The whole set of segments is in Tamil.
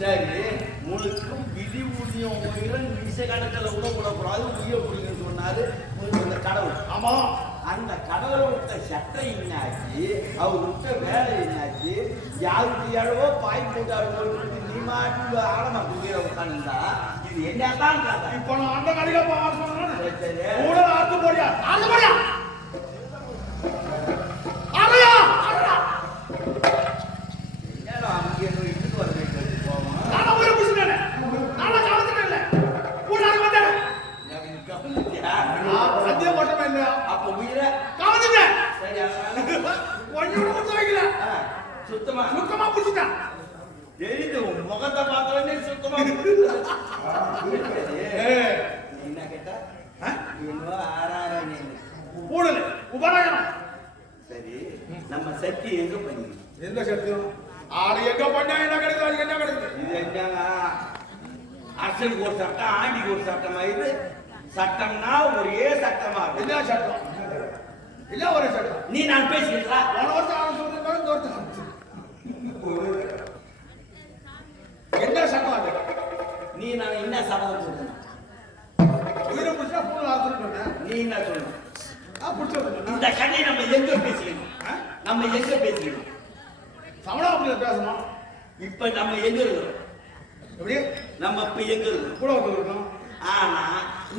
சரி உனக்கும் விதி ஊதியம் நிமிஷ கணக்கில் விடக்கூடாது உயிரை பிடிங்கன்னு சொன்னாரு அந்த கடவுள். ஆமா அந்த கடவுளை விட்ட சட்டை என்னாச்சு, அவர் விட்ட வேலை என்னாச்சு, யாருக்கு எவ்வளவோ பாய் போட்டு நீ மாட்டு ஆடமா உயிரை உட்காந்துருந்தா இது என்னதான் கதை. இப்போ நான் அந்த கதையில ஆத்து போடியா ஆத்து போடியா சுத்தமா சுத்தமா புடிச்சிட்டான். தெரியுது முகத்தை பார்த்தவனே சுத்தமா என்ன கேட்டா கூடல உபராயணம். சரி நம்ம சக்தி எங்க பண்ணி எந்த சக்தியும் ஆடு எங்க பண்ணா என்ன கிடைக்குது என்ன கிடைக்குது. இது என்னங்க அரசனுக்கு ஒரு சட்டம் ஆண்டிக்கு ஒரு சட்டமா? இது சட்டம்னா ஒரே சட்டமா? என்ன சட்டம் இல்ல ஒரே சட்டம். நீ நான் பேசிக்கிறா போன வருஷம் என்ன சட்டம் அது? நீ நான் என்ன சட்டம் சொல்றேன்? உயிரை பிடிச்சா பூனை ஆத்துறேன். நீ என்ன சொல்ற? இந்த கதையை நம்ம எங்க பேசிக்கணும்? நம்ம எங்க பேசிக்கணும்? சமணாபுரியில பேசணும். இப்ப நம்ம எங்க இருக்கிறோம்? எப்படி நம்ம இப்ப எங்க இருக்கோம்? பூலோகத்துல இருக்கோம். ஆனா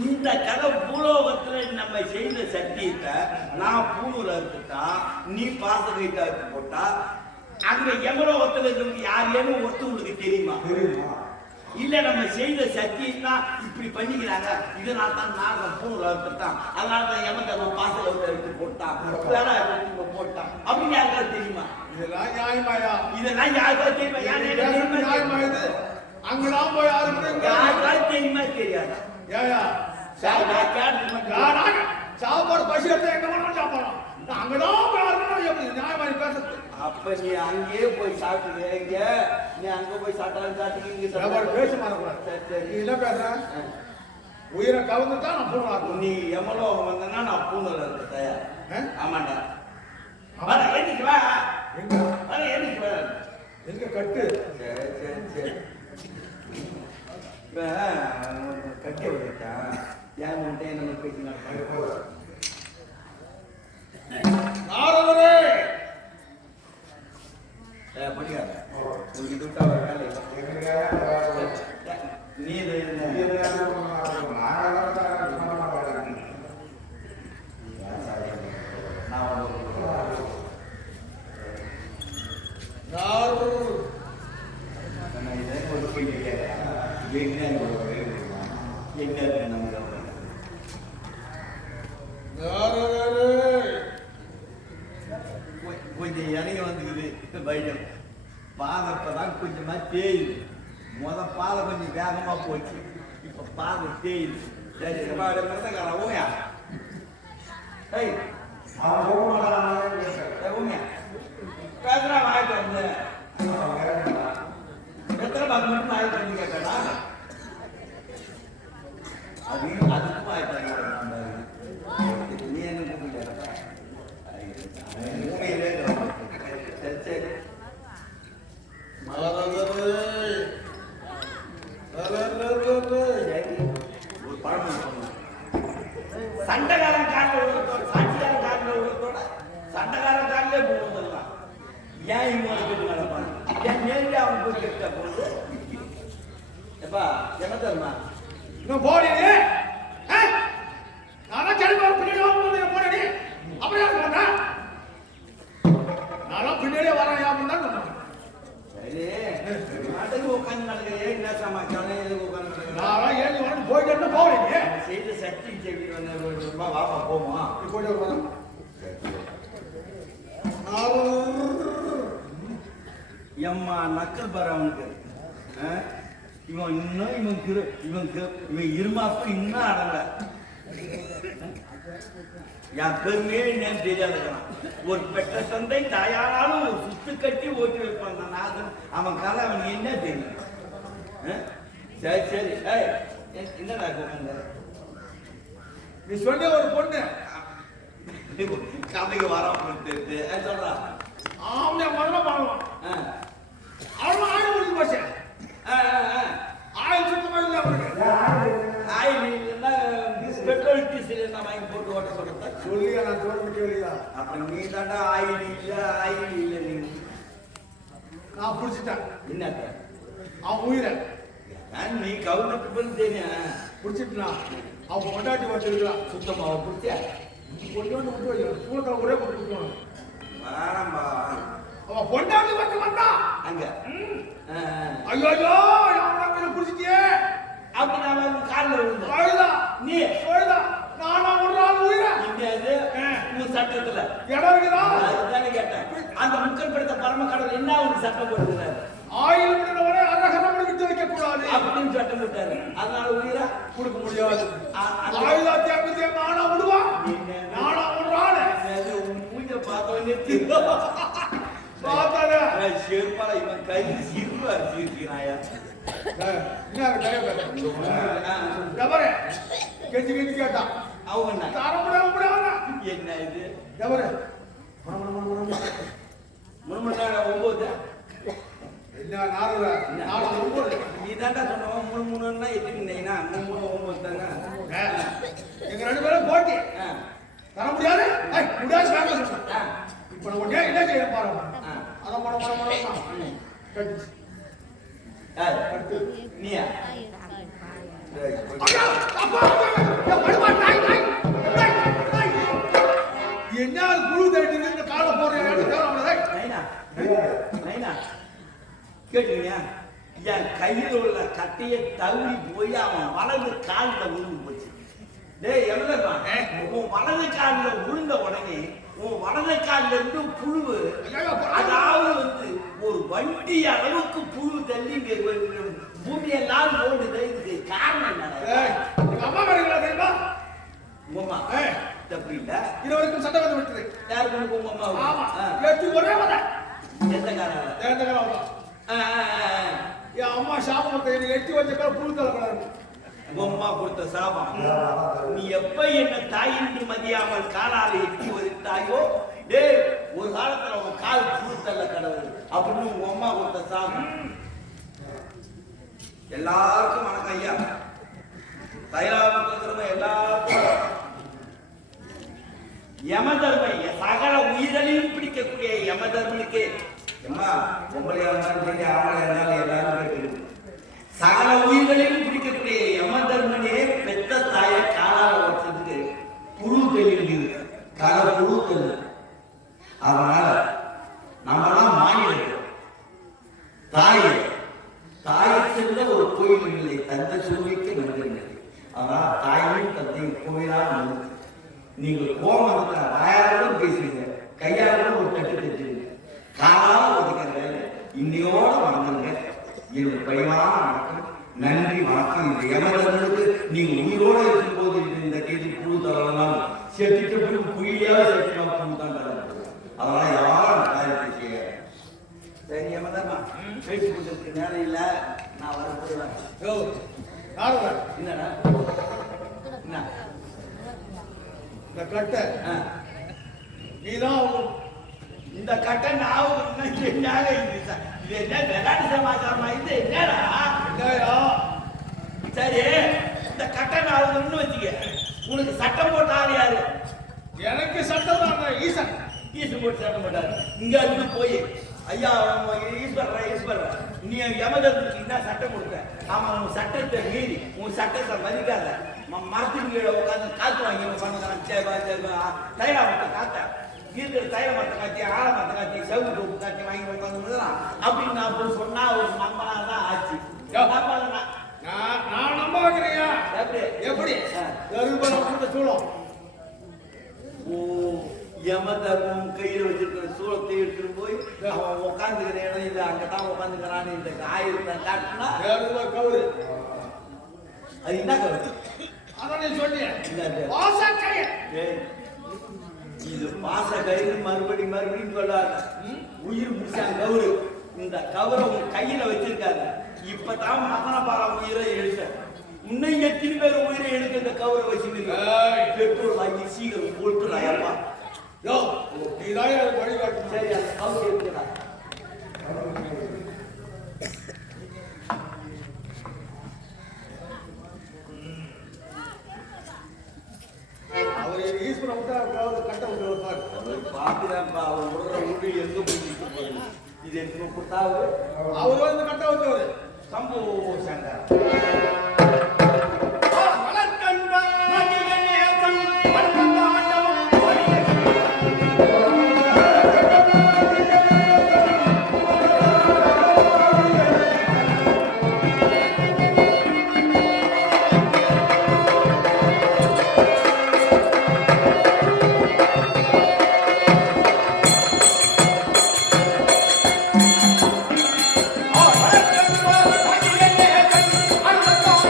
இந்த கதை பூலோகத்துல நம்ம செய்த சத்தியத்தை நான் பூணூல இருந்துட்டா நீ பாசகைட்டா இருக்கு போட்டா அங்க எமலோகத்துல இருக்கிறவங்க யார் ஏன்னு ஒருத்தவங்களுக்கு தெரியுமா? இல்ல நம்ம செய்த சத்தியம்னா இப்படி பண்ணிக்கிறாங்க, இதனால தான் நான் பூணூல இருந்துட்டான், அதனாலதான் எமக்க பாசகத்தை எடுத்து போட்டான் வேற போட்டான் அப்படின்னு யாருக்காவது தெரியுமா? இதெல்லாம் நியாயமாயா? இதெல்லாம் யாருக்காவது தெரியுமா? நியாயமா இது? அங்கதான் போய் யாருக்காவது தெரியுமா தெரியாதா? ஏயா சாப்பாடு பசி எடுத்து எங்க வேணாலும் சாப்பிடலாம், அங்கதான் போய் நியாயமா பேசுறது. அப்ப நீ அங்கேயே போய் சாப்பிட்டு நீ அங்க போய் சாப்பிட்டாலும் சாப்பிட்டு பேச மாட்டேன். நீ என்ன பேசுற? உயிரை கலந்துட்டா நான் பூனை. நீ எமலோகம் வந்தனா நான் பூனல இருக்க தயார். ஆமாண்டா என்னைக்கு வா என்னைக்கு வா எங்க கட்டு. சரி சரி சரி இப்ப கட்டி விட்டான் யார் மட்டும் நம்ம பேசினார் படிக்காத உங்களுக்கு விட்டா ஒரு வேலை நீ கொஞ்சம் இறங்கி வந்துக்குது பைடம் பாதப்பதான் கொஞ்சமா தேயுது. முத பாதை கொஞ்சம் வேகமா போச்சு, இப்ப பாதை தேயுது. சரி ஊயா ஏய் அவன் போக மாட்டான் உண்மையா பேசுறா வாங்கிட்டு வந்து எத்தனை பக்கம் மட்டும் வாங்கிட்டு வந்து கேட்கடா அது அதுக்கும் ஆயிட்டாங்க நீ என்ன கூப்பிட்டு உண்மையிலே சரி சரி ஒரு பழம் சண்டைக்காரன் காலில் விழுறதோட சாட்சியாரன் காலில் விழுறதோட சண்டைக்காரன் காலிலே போகலாம் ஏன் இவங்க நடப்பாங்க ஏன் நேரடி அவன் போய் கேட்டா போகுது எப்பா என்ன தருமா இன்னும் போடி நான் கிளம்பி பின்னாடி போடி அப்புறம் யாரு போனா நானும் பின்னாடியே வரேன் அப்படின்னு தான் சொன்னேன் சரி நாட்டுக்கு உட்காந்து நடக்கிறேன் என்ன சமாச்சாரம் எதுக்கு உட்காந்து நான் ஏழு வரணும் போயிட்டு போறீங்க செய்து சக்தி செடி வந்து வாப்பா போமா போயிட்டு வரோம் எம்மா நக்கல் பாரு அவனுக்கு இவன் இன்னும் இவன் இருமாப்பு இன்னும் அடங்கல என் பெருமையே என்னன்னு தெரியாதுக்கிறான் ஒரு பெற்ற தந்தை தாயாராலும் ஒரு சுத்து கட்டி ஓட்டி வைப்பான் நாதன் அவன் கதை அவன் என்ன தெரியும் சரி சரி என்னடா உட்காந்து நீ சொன்ன ஒரு பொண்ணு கதைக்கு வராமட்டு சொல்றா அவன் முதல்ல பாடுவான் அவன் ஆயுள் முடிஞ்சு போச்சு ஆயுள் சுத்தமா இல்லை அவனுக்கு ஆயுள் இல்லைன்னா பெட்ரோல் டீசல் என்ன வாங்கி போட்டு ஓட்ட சொல்றா சொல்லியா நான் சொல்ல கேளியா அப்ப நீ தாண்டா ஆயுள் இல்லை நீ நான் பிடிச்சிட்டேன் என்னத்த அவன் உயிரை நீ கவர்மெண்ட் பண்ணி தெரியும் பிடிச்சிட்டுனா அவன் கொண்டாட்டி வச்சிருக்கிறான் சுத்தமா அவன் பிடிச்சா கொண்டு விட்டு வைக்கணும் சூழக்கால ஒரே போட்டு வேணாம்பா அவன் கொண்டாட்டி வச்சு வந்தான் அங்க ஐயோ அவனை பிடிச்சிட்டியே அப்படி நான் காலில் விழுந்தேன் நீ நானா ஒரு நாள் உயிரா உன் சட்டத்துல இடம் இருக்குதா அதுதானே கேட்டேன் அந்த முக்கன் படுத்த பரம கடவுள் என்ன ஒரு சட்டம் போட்டுக்கிறாரு ஆயுள் முடிந்தவரை அரகரம் விட்டு வைக்க கூடாது அப்படின்னு சட்டம் போட்டாரு அதனால உயிரா கொடுக்க முடியாது ஆயுளா தேர்ந்து நானா விடுவா நானா ஒரு நாள் பூஜை பார்த்தவனே பார்த்தாலே செருப்பால இவன் கை சிறுவார் சீர்க்கிறாயா கெஞ்சி கெஞ்சி கேட்டான் அவங்க என்ன இது ஒன்பது நீ தாண்டா சொன்னவன் மூணு மூணுன்னா எத்தனை மூணு ஒன்பது தாங்க எங்க ரெண்டு பேரும் போட்டி தர முடியாது முடியாது இப்ப நம்ம என்ன செய்ய பாருங்க அதான் நீயா என்ன குழு தட்டு கால போறேன் கேட்டீங்க என் கையில் உள்ள கட்டையை தள்ளி போய் அவன் வலது காலில் விழுந்து போச்சு டேய் எவ்வளவுதான் உன் வலது காலில் விழுந்த உடனே உன் வலது காலில் இருந்து புழு அதாவது வந்து ஒரு வண்டி அளவுக்கு புழு தள்ளி பூமியெல்லாம் ஓடுது இதுக்கு காரணம் என்ன அம்மா தெரியுமா உங்க அம்மா தப்பு இல்ல இது வரைக்கும் சட்டம் வந்து விட்டுரு யாருக்கு உங்க அம்மா எட்டு ஒரே எந்த காரணம் என் அம்மா சாபம் எட்டி வச்ச புழு தலைக்கூடாது அம்மா கொடுத்த சாபம் நீ எப்ப என்ன தாயின்றி மதியாமல் காலால எட்டி வரித்தாயோ டே ஒரு காலத்துல உன் கால் புழுத்தல்ல கடவுள் அப்படின்னு உங்க அம்மா கொடுத்த சாபம் எல்லாருக்கும் வணக்கம் ஐயா தைலாபுரத்துல எல்லாருக்கும் யமதர்மை சகல உயிரிலையும் பிடிக்கக்கூடிய யமதர்மனுக்கு அம்மா பொம்பளையா இருந்தாலும் சரி ஆம்பளையா இருந்தாலும் எல்லாரும் கேட்குது சகல உயிர்களையும் பிடிக்கக்கூடிய யமதர்மனே பெத்த தாயை காலால வச்சதுக்கு புழு தெளிவு கால புழு தெளி அதனால நம்மளாம் மாநிலம் தாயை செல்ல ஒரு கோயில் இல்லை தந்தை சொல்லிக்க நன்றில்லை அதனால தாயும் தந்தையும் கோயிலாக நீங்கள் கோபம் வாயாலும் பேசுறீங்க கையாலும் ஒரு தட்டு தச்சுருங்க காலால ஒதுக்கிற வேலை இன்னையோட மறந்துருங்க என்னுடைய பையனான வணக்கம் நன்றி வணக்கம் இந்த யமதர்மனுக்கு நீங்க உயிரோட இருக்கும்போது இந்த கேள்வி புழு தரலாம் செத்துட்டு போய் உயிரியாவது சத்தியமா தான் அதனால யாரும் காரியத்தை செய்ய சரி ஏமாதான் பேசி கொடுத்துருக்கு நேரம் இல்லை நான் வர போயிடுவேன் என்னடா என்ன இந்த கட்டை நீதான் இந்த கட்டை நான் இது என்ன விளையாட்டு சமாச்சாரமா இது என்னடா சரி இந்த கட்டை நான் வச்சுக்க உனக்கு சட்டம் போட்ட ஆள் யாரு எனக்கு சட்டம் தான் ஈசன் போட்டு சட்டம் போட்டாரு இங்க இருந்து போய் ஐயா ஈஸ்வர நீ யமதத்துக்கு என்ன சட்டம் கொடுத்த ஆமா உன் சட்டத்தை மீறி உன் சட்டத்தை மதிக்காத மரத்தின் கீழே உட்காந்து காத்து வாங்கி தைரா மரத்தை காத்த இருக்கிற தைர மரத்தை காத்தி ஆழ மரத்தை காத்தி செவ்வு உப்பு காத்தி வாங்கி உட்காந்து அப்படின்னு நான் போய் சொன்னா ஒரு நம்பனா தான் ஆச்சு நான் நம்ப வைக்கிறியா எப்படி கரும்பு சூழம் ஓ யமதர்மம் கையில வச்சிருக்கிற சூளத்தை எடுத்துட்டு போய் அவன் உட்காந்துக்கிற இடம் இல்லை அங்கதான் உட்காந்துக்கிறான்னு இந்த ஆயிரத்தை காட்டினா கவுரு அது என்ன கவுரு அதான் நீ சொன்னீங்க இது பாச கயிறு மறுபடியும் சொல்லாத உயிர் முடிச்சாங்க கவுரு இந்த கவரை உங்க கையில வச்சிருக்காரு இப்பதான் மகனபால உயிரை எடுத்த இன்னும் எத்தனை பேர் உயிரை எடுக்க இந்த கவரை வச்சுக்கிறீங்க பெட்ரோல் வாங்கி சீக்கிரம் போட்டுறாயப்பா நீதான் வழிகாட்டு சரி அந்த கவரை எடுத்துடா அவர் ஈஸ்வரன் விட்டா கட்ட விட்டு பாத்துதான்ப்பா அவர் விடுற உடு எங்க போய் இது எனக்கு கொடுத்தா அவர் வந்து கட்ட விட்டவர் சம்போ சங்கர் Oh,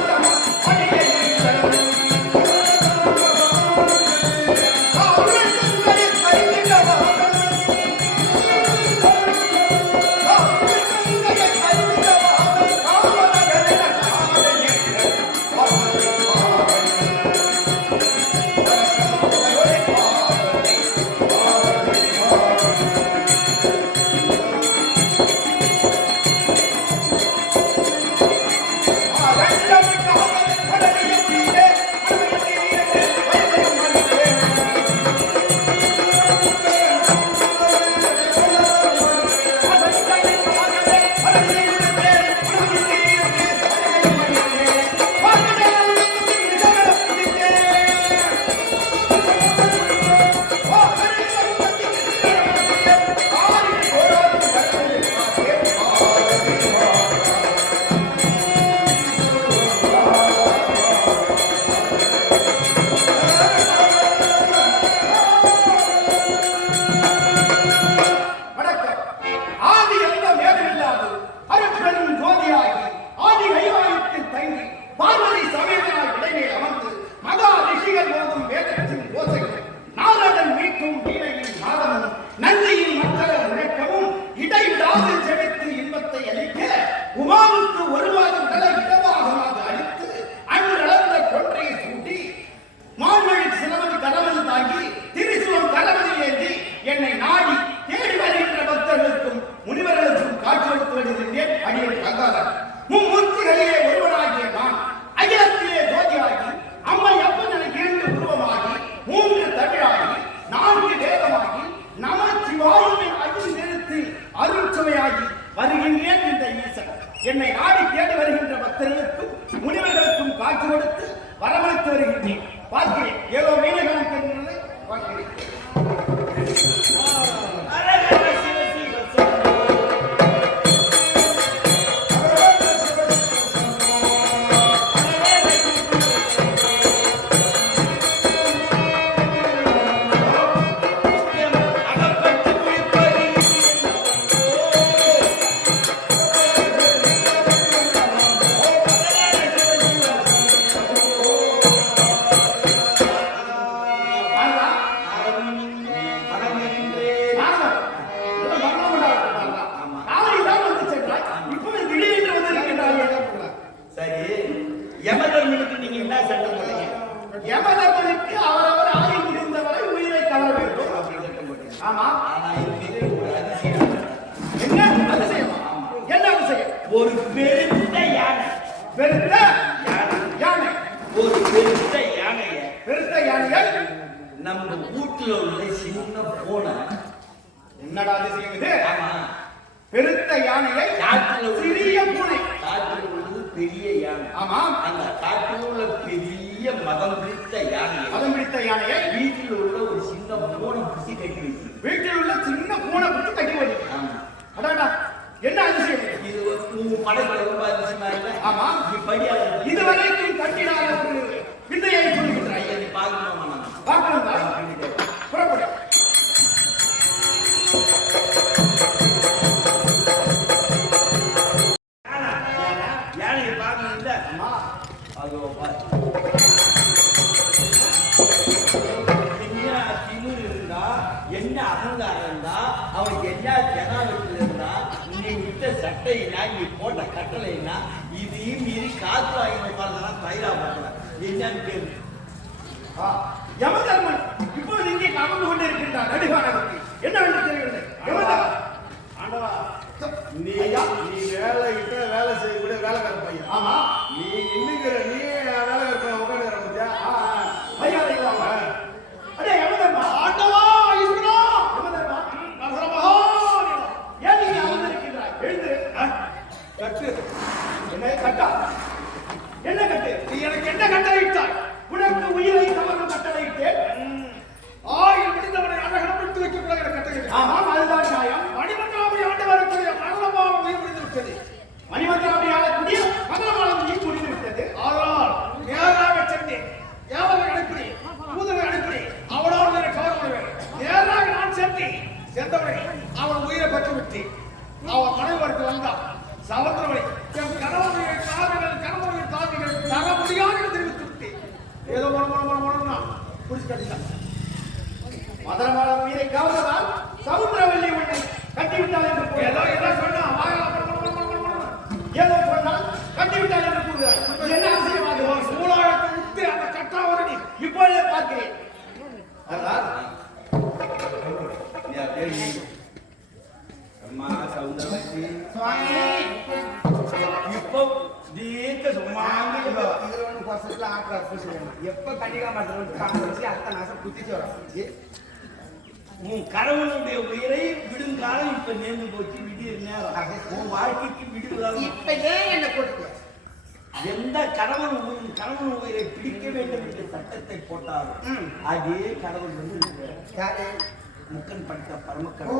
ஆமா. ஆனா இது ஒரு அதிசயம். என்ன அதிசயமா? என்ன அதிசயம்? ஒரு பெருத்த யானை. பெருத்த யானை. யானை. ஒரு பெருத்த யானையை பெருத்த யானையை நம்ம வீட்டுல உள்ள சின்ன பூனை. என்னடா அதிசயம் இது? ஆமா. பெருத்த யானையை காட்டுல உள்ள சிறிய பூனை. காட்டுல உள்ளது பெரிய யானை. ஆமா. அந்த காட்டுல உள்ள பெரிய மதம் பிடித்த யானை. மதம் பிடித்த யானையை வீட்டில் உள்ள ஒரு சின்ன பூனை பிடிச்சி கட்டி வச்சு. வீட்டில் உள்ள சின்ன பூனை பிடிச்சி கட்டி வச்சு. ஆமா. அடாடா என்ன அதிசயம் இது உங்க படத்துல ரொம்ப அதிசயமா இல்ல? ஆமா. நீ படியாத இதுவரைக்கும் கட்டிடாத ஒரு விந்தையை சொல்லுகின்றாய். ஐயா நீ பார்க்கணுமா? பார்க்கணும் தான். புறப்படு. யானையை பார்க்கணும் இல்ல? அம்மா அதோ பாரு. என்ன திமிரு இருந்தா, என்ன அகங்காரம் இருந்தா, அவன் என்ன ஜனாவத்தில் இருந்தா, நீ விட்ட சட்டையினா, நீ போட்ட கட்டளைனா, இதையும் மீறி காத்து வாங்கின பாருங்க தயிரா பார்க்கல. என்னன்னு கேள்வி. யமதர்மன் இப்பொழுது இங்கே அமர்ந்து கொண்டிருக்கின்றார் நடுகானவருக்கு. என்ன என்று தெரியவில்லை. யமதர்மன் ஆண்டவா, நீ வேலைகிட்ட வேலை செய்யக்கூடிய வேலைக்கார பையன். ஆமா. நீ இன்னுங்கிற நீ வேலைக்கார பையன் உட்காந்துக்கிற பத்தியா? மரியாதை இல்லாம. அடே யமதர்மா. ஆண்டவா, ஈஸ்வரா! யமதர்மா. நரசிம்மஹா! ஏன் நீங்க அமர்ந்திருக்கின்றாய்? எழுந்து. கட்டு. என்ன கட்டா? என்ன கட்டு? நீ எனக்கு என்ன கட்டளையிட்டாய்? உனக்கு உயிரை தவறும் கட்டளையிட்டேன். ஆயில் முடிந்தவனை அழகடம் எடுத்து வைக்கக்கூடாது என கட்டளை. ஆமாம், அதுதான் நியாயம். மணிமந்திராபடி ஆண்டவருக்குரிய மரணமான உயிர் முடிந்து விட்டது. மணிமந்திராபடி ஆளக்கூடிய மங்களமாலம் நீ முடிந்து விட்டது. ஆனால் நேராக சென்றேன். யாவரை அனுப்பினி, பூதவை அனுப்பினி, அவனோடு எனக்கு கவனம் வேண்டும். நேராக நான் சென்றவனை அவன் உயிரை பெற்று விட்டேன். அவன் மனைவருக்கு வந்தான். சமுத்திரவனை என் கணவனுடைய தாவிகள் தர முடியாது என்று தெரிவித்து விட்டேன். ஏதோ மனம் புடிச்சு கட்டிட்டான். மதுரமாலம் உயிரை காவலதால் சமுத்திரவல்லி உன்னை கட்டிவிட்டால் என்று ஏதோ கூறுகிறாய். ஏதோ சொன்னால் கட்டிவிட்டால் என்று கூறுகிறாய். இது என்ன அவசியமாக சூழாயத்தை விட்டு அந்த கட்டாவரணி இப்பொழுதே பார்க்கிறேன். அதனால் யா தேவி. அம்மா சௌந்தரவதி. சுவாமி இப்போ தீர்க்க சும்மாங்க இதுல ஒண்ணு பசத்துல ஆட்ரா பூசுறாங்க. எப்ப கண்டிக்கா மாட்டோம் காசு வச்சு அத்தை நாசம் குத்திச்சு வரோம். உன் கணவனுடைய உயிரை விடுங்காலம் இப்ப நேர்ந்து போச்சு. விடிய நேரம் உன் வாழ்க்கைக்கு விடுவதால் இப்ப ஏன் என்ன கொடுத்து எந்த கணவன் உயிரை பிடிக்க வேண்டும் என்ற சட்டத்தை போட்டாலும் அதே கணவன் வந்து யாரு முக்கன் படித்த ஓ பரமக்கன்.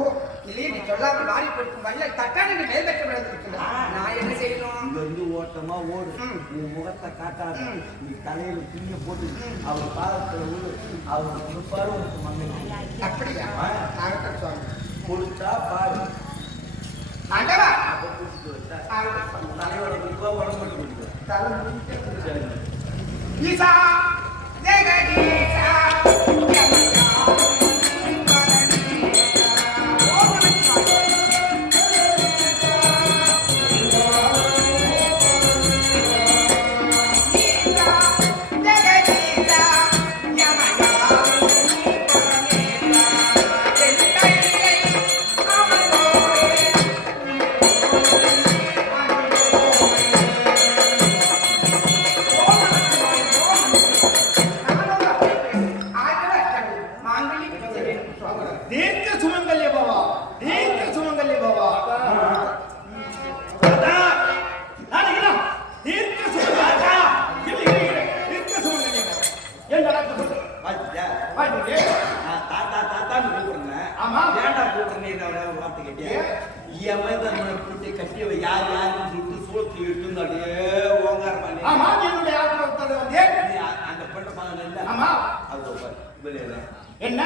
இல்லையே நீ சொல்லாம மாறி கொடுக்கும் வல்ல தட்டான மேல் பெற்ற விழுந்துருக்குல்ல. நான் என்ன செய்யணும்? இங்க இருந்து ஓட்டமா ஓடு. உன் முகத்தை காட்டாத. நீ தலையில துணிய போட்டு அவர் பாதத்துல ஊடு. அவர் கொடுப்பாரு உனக்கு மண்ணு அப்படியா? ஆகட்டும் சுவாமி. கொடுத்தா பாரு. ஆண்டவா அப்ப குடிச்சிட்டு வச்சா ஆகட்டும் சுவாமி. தலையோட குடிப்பா உடம்பு குடிப்பா. தலை முடிக்க சரி. ஈசா ஜெகதீசா தீர்க்க சுமங்கல்ய பவா. தீர்க்க சுமங்கல்ய பவா. நான் இல்ல. தீர்க்க சுமங்கல்ய. தீர்க்க சுமங்கல்ய பவா. ஏன் நடக்க சொல்ற? பாத்தியா? பாத்துட்டே. நான் தாத்தா தாத்தான்னு கூப்பிடுறேன். ஆமா. ஏன்டா கூப்பிடுறேன்னு என்ன ஒரு வார்த்தை கேட்டியா? எமதர்மனை கூட்டி கட்டியவ யார் யாருன்னு சொல்லிட்டு சூழத்து இழுத்துன்னு அப்படியே ஓங்கார பண்ணி. ஆமா, என்னுடைய ஆத்மத்தை வந்து நீ அந்த பெண்ணை பார்க்கல இல்ல? ஆமா. அது பாரு. இவளே இல்ல. என்ன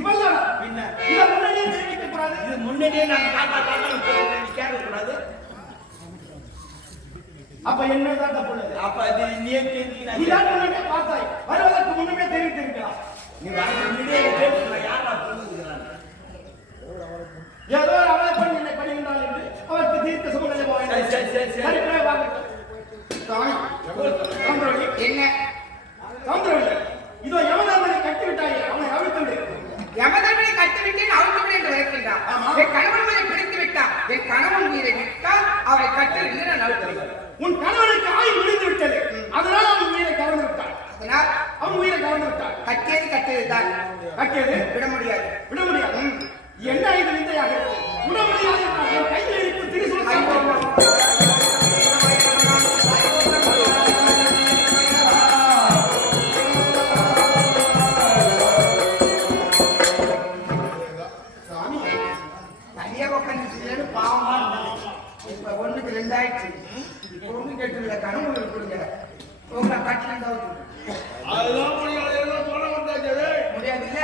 இவள்தான் பின்ன இதை முன்னாடியே தெரிவிக்க கூடாது. இது முன்னாடியே நான் தாத்தா தாத்தான்னு கூப்பிடுறேன். நீ கேட்கக்கூடாது. அப்ப என்னதான் தப்பு உள்ளது? அப்ப அது நீயே தெரிஞ்சுக்கினா இதான் முன்னமே பார்த்தாய். வருவதற்கு முன்னமே தெரிவித்திருக்கலாம். நீ வர முன்னாடியே கேட்கல. யாரா சொல்லுகிறான்? ஏதோ அவளை பண்ணி என்னை பண்ணுகின்றாள் என்று அவருக்கு தீர்க்க சுமங்கல்ய பவா. சரி. சுவாமி, சௌந்தரவல்லி, என்ன சௌந்தரவல்லி, இதோ யமதர்மனை கட்டி விட்டாயே, அவனை அவிழ்த்து விடு. யமதர்மனை கட்டிவிட்டேன் கட்டியது விட முடியாது. விட முடியாது. என்ன இது விந்தையாக இருக்கு? விட முடியாது. என் கையில் இருக்கும் திரிசூலம் சாமி, தனியா உட்காந்துட்டு பாவமா இருந்தது. இப்ப 1க்கு 2 ஆயிடுச்சு. பொண்ணு கேட்டு கனவு இருக்குங்க. உங்களை கட்டில தவிர்த்து அதெல்லாம் முடியாது, எல்லாம் சொல்ல வந்தாச்சு. முடியாது இல்ல.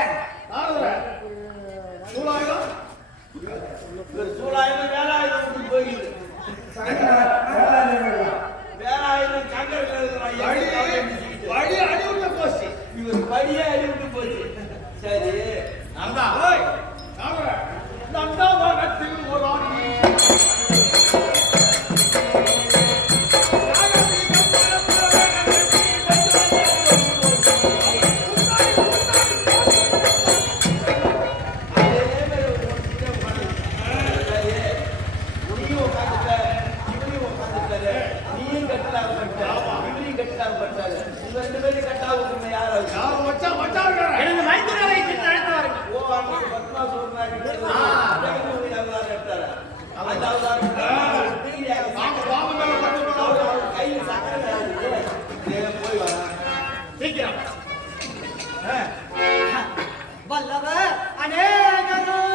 சூழாயுதம் சூழாயிரம் வேலாயுதம் விட்டு போயிடுது. வேலாயுதம் சங்கரில் இருக்கிறான். வழி அடிவுள்ள போச்சு. இவர் படியே அடிவிட்டு போச்சு. சரி அதான் நந்தவனத்தில் ஒரு ஆணி யாரும் வச்சா இருக்காரு. எனது மைந்தரை சென்று அழைத்து வாருங்கள். பாம்பு மேல சீக்கிரம் வல்லவர் அநேகரும்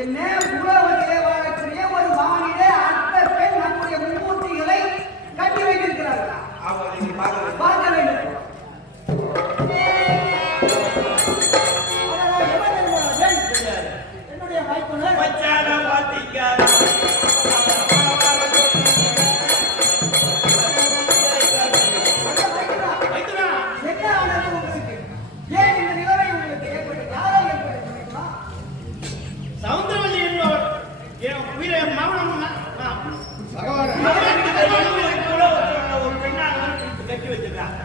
என்ன உலகத்திலே வாழக்கூடிய ஒரு மாநில அற்ப பெண் நம்முடைய மும்மூர்த்திகளை கட்டி வைத்திருக்கிறார்களா? பார்க்க வேண்டும். என்னுடைய மைத்துனர் என்ன ஆனது உங்களுக்கு? ஏன் இந்த நிலைமை உங்களுக்கு ஏற்பட்டது? யாரால் ஏற்பட்டது தெரியுமா? சவுந்தரவல்லி என்பவர் என் உயிரை மகனம் பகவான் ஒரு பெண்ணாக கட்டி வச்சிருக்கான்.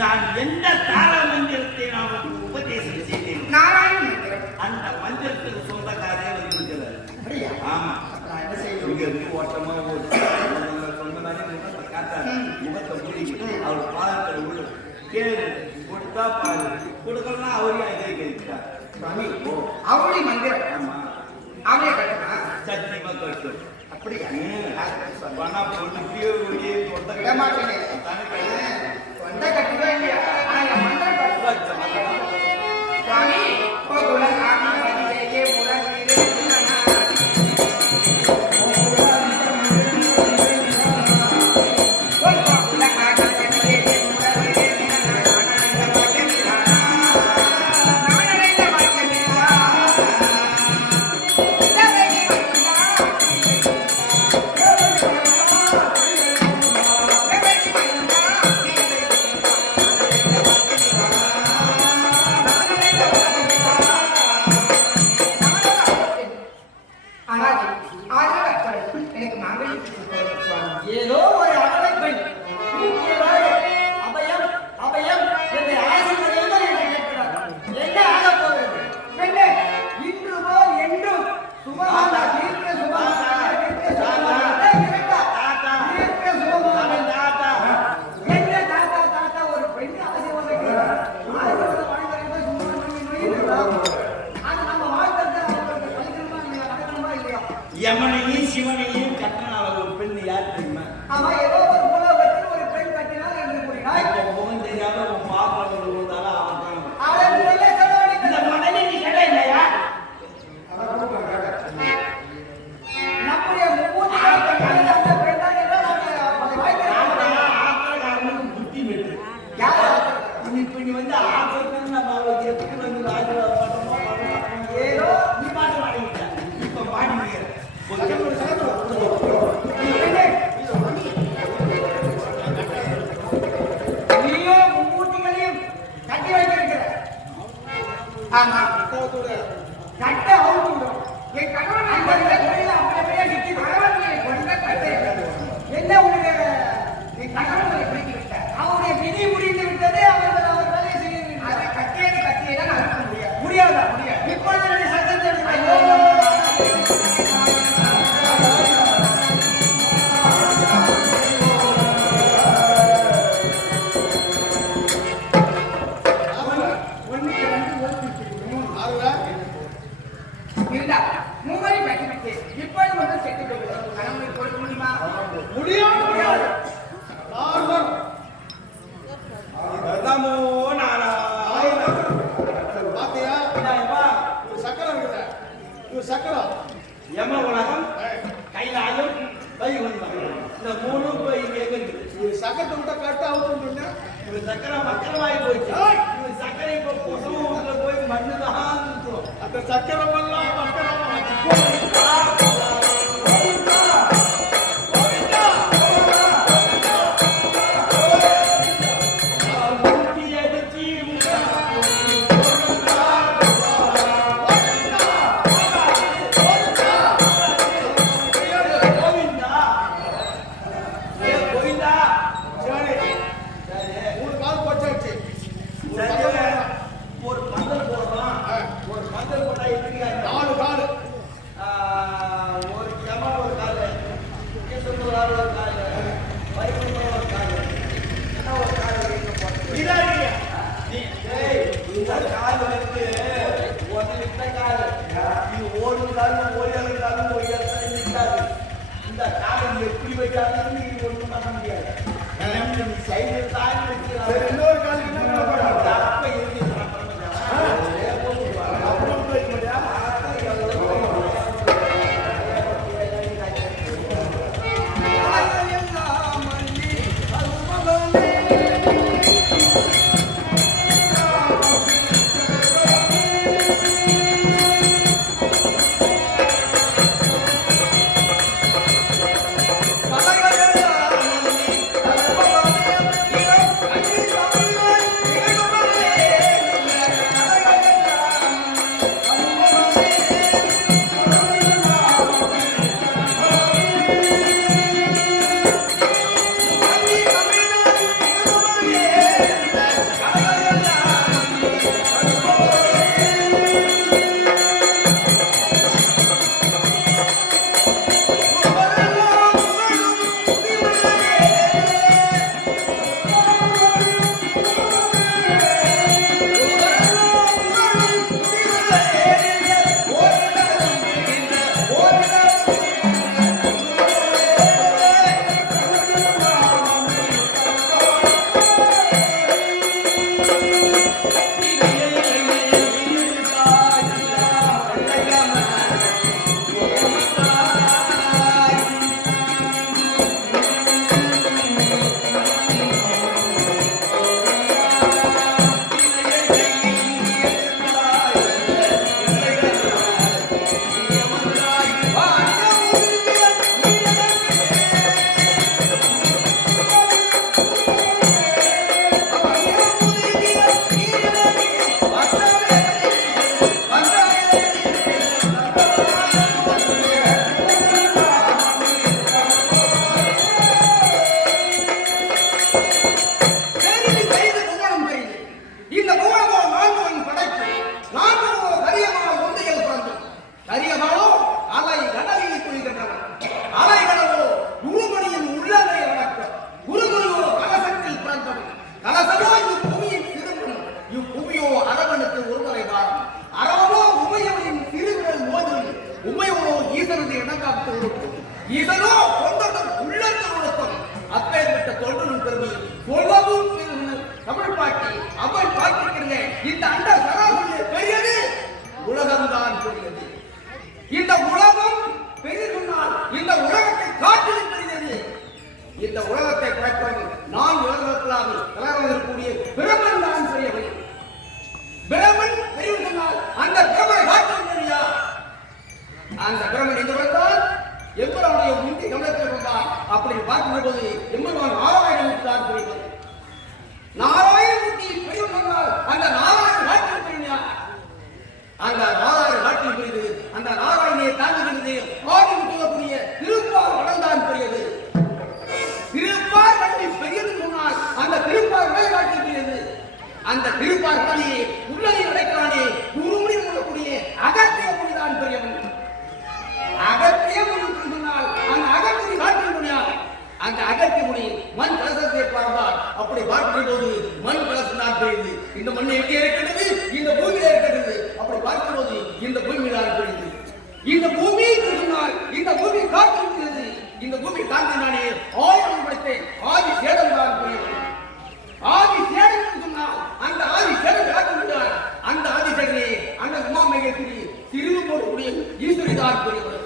நான் எந்த தார மந்திரத்தை நான் உனக்கு உபதேசம் செய்தேன் நாராயண மந்திரம். அந்த மந்திரத்துக்கு சொந்தக்காரே வந்திருக்கிறார். அப்படியா? ஆமா. அப்ப நான் என்ன செய்யணும்? இங்க இருந்து ஓட்டமா ஓடி சொன்ன மாதிரி முகத்தை காட்டாரு. முகத்தை மூடிக்கிட்டு அவர் பாதத்தில் உள்ள கேளு கொடுத்தா பாரு கொடுக்கலன்னா அவரையும் அதே கேட்கிறார். சுவாமி, அவளி மந்திரம். ஆமா. அவளே கட்டணா? சத்தியமா கட்டும். அப்படியா? பணா பொண்ணுக்கே ஒளியே கொண்ட ஏமாற்றமே. கொண்ட கட்டுவா இல்லையா? ஆனா என் மந்திரம் கட்டுவா. சுவாமி, கோகுல காமி பதிலேயே முரளிலே நிலனா. கோகுல காமி பதிலேயே முரளிலே நிலனா. நானடைந்த வாக்கியமில்லா. எனக்கு மாங்கல்யம் சுவாமி. ஏதோ ஒரு அழகை பெண் கூப்பிடுவாள். அபயம் அபயம் என்னை ஆசீர்வதியுங்கள் என்று கேட்கிறார். என்ன ஆகப் போகிறது? பெண்ணே, இன்று போல் என்றும் சுபமான தீர்க்க சுபமான தீர்க்க சுபமான இருக்கா? தீர்க்க சுபமான என்ன தாத்தா தாத்தா ஒரு பெண் ஆசீர்வதிக்கிறார். ஆசீர்வாதம் வழங்குறது சும்மா நோய். அது நம்ம வாழ்க்கை அவங்களுக்கு பலிக்கணுமா இல்லையா? நடக்கணுமா இல்லையா? யமனையும் சிவனையும் கட்டினால ஒரு பெண் யார் தெரியுமா? அவன் ஏதோ ஒரு உலகத்தில் ஒரு பெண் கட்டினார் என்று கூறினாய். இப்போ முகம் தெரியாம உன் பாத்திரம் விழுந்தால அவன் தான். அவன் முதல்ல செலவழிக்க இந்த மனைவி நீ கேட்ட இல்லையா? நம்முடைய மூன்று கட்டங்கள் அந்த பெண்தான் என்றால் அதை வாய்க்கிறார்கள். ஆத்திரக்காரனுக்கு புத்தி வெட்டு. யார்? இப்ப நீ வந்து ஆத்திரத்துக்கு நம்ம அவளுக்கு எப்படி வந்து ஆசீர்வாதம் பண்ணணுமோ பண்ணணும். ஏதோ நீ பாட்டு பாடிக்கிட்ட. இப்ப பாடி முடியாது. நீயோ மும்மூர்த்திகளையும் கட்டி வைத்திருக்கிற. ஆமா. கட்ட அவுத்து விடும். என் கணவன் அந்த கோயில அப்படியே நிற்கி கணவனை கொண்ட கட்டை. என்ன உன்னுடைய என் கணவனை பிடித்து விட்டார். அவருடைய விதி முடிந்து விட்டது. அவர் வேலையை செய்ய அதை கட்டியதான் அறுக்க முடியாது. முடியாதா? முடியாது. இப்பொழுது நீ சத்தத்தை இருந்தா மூவரை கட்டிவிட்டு இப்பொழுது மட்டும் செத்துக் கொள்வது கணவனை கொடுக்க முடியுமா? முடியாது. நார்மல். நமோ நாராயண. பாத்தியா? என்னப்பா? ஒரு சக்கரம் இருக்குதா? ஒரு சக்கரம். யம உலகம், கைலாயம், வைகுண்டம். இந்த மூணு போய் இங்க எங்க இருக்குது? ஒரு சக்கரத்தை விட்ட கட்டு அவுத்துன்னு இவ சக்கரை மக்கரமாயி போயிடுச்சு. இவ சக்கரை இப்போ கொசுவுக்குள்ள போய் மண்ணு தான் ஊத்துறோம். அந்த சக்கரம் எல்லாம் மக்கரமா வச்சு ஒரு பந்தல் போடுறோம். ஒரு பந்தல் போட்டா எப்படி நாலு காலு. ஒரு யம ஒரு காலு, கிருஷ்ணன் ஒரு காலு, வைகுண்டம் ஒரு காலு, என்ன ஒரு காலு போட்டு இந்த கால் வந்து ஒன்று விட்ட கால். இது ஒரு காலும் ஒரு காலும் ஒரு இடத்துல நிற்காது. இந்த காலை எப்படி வைக்காதுன்னு நீ ஒன்றும் பண்ண முடியாது. சைடு தாண்டி சரி, வச்சு இன்னொரு காலு என்ன பண்ண போறா? அப்ப இருக்கு அப்புறம் போய் முடியா? பலகலா பெரிது பெரிது புகழும் பெரிது. இந்த புகழமோ நான்குவன் படைப்பு. நான்குவோ கரியமால் ஒன்றியல் பிறந்து. கரியமாலோ அலை கடலில் துணிகின்றவன். அலை கடலோ குருமணியின் உள்ளதை வளர்க்க. குருமணியோ கலசத்தில் பிறந்தவன். கலசமோ இப்புவியின் சிறுவன். இப்புவியோ அரவனுக்கு ஒருவரை வாரம். அரவனோ உமையவனின் சிறுவிரல் மோதும். உமையவனோ ஈசனது இணங்காத்து உறுப்பும். ஈசனோ தொண்டனும் உள்ளத்தில் உறுப்பும். அப்பேற்பட்ட தொண்டனும் பெருமை சொல்லவும் தமிழ் பாட்டி அம்மை பார்த்திருக்கிறீங்க. இந்த அண்ட சராசரி பெரியது, உலகம்தான் பெரியது. இந்த உலகம் பெரிதுனால் இந்த உலகத்தை காட்டிலும் பெரியது. இந்த உலகத்தை படைப்பது நான் உலகத்திலாக தலைவரக்கூடிய பிரமன் தான் பெரியவன். பிரமன் பெரியது சொன்னால் அந்த பிரமனை காட்டிலும் பெரியா? அந்த பிரமன் எங்க வந்தால் எம்பருடைய முந்தி கவனத்தில் கொண்டார். அப்படி பார்க்கும்போது எம்பருவான் நாராயணன் தான் பெரியவர். நாராயணமூர்த்தி பெரிய சொன்னால் அந்த நாராயண நாட்டில் பெரியா? அந்த நாராயண நாட்டில் பெரியது. அந்த நாராயணையை தாங்குகிறது ஆதின்னு சொல்லக்கூடிய திருப்பார் கடல்தான் பெரியது. திருப்பார் கடலில் பெரியது சொன்னால் அந்த திருப்பார் கடல் நாட்டில் பெரியது. அந்த திருப்பார் கடலிலே உள்ளதை நடக்கிறானே குருமுடி சொல்லக்கூடிய அகத்திய மொழிதான் பெரியவன். அகத்திய மொழி சொன்னால் அந்த அகத்திய நாட்டில் முடியாது. அந்த அகத்திய மொழி மண் கலசத்தை பார்த்தால் அப்படி பார்க்கும் போது மண் கலசம் தான் பெரியது. இந்த மண் எங்கே இருக்கிறது? இந்த பூமியில இருக்கிறது. அப்படி பார்க்கும் போது இந்த பூமி தான் பெரியது. இந்த பூமி சொன்னால் இந்த பூமி காத்திருக்கிறது. இந்த பூமி காத்தினானே ஆயிரம் படைத்த ஆதி சேடம் தான் பெரியது. ஆதி சேடம் சொன்னால் அந்த ஆதி சேடம் காக்க முடியாது. அந்த ஆதி சேடனே அந்த உமாமகேஸ்வரி சிறிது போடக்கூடிய ஈஸ்வரி தான் பெரியவர்.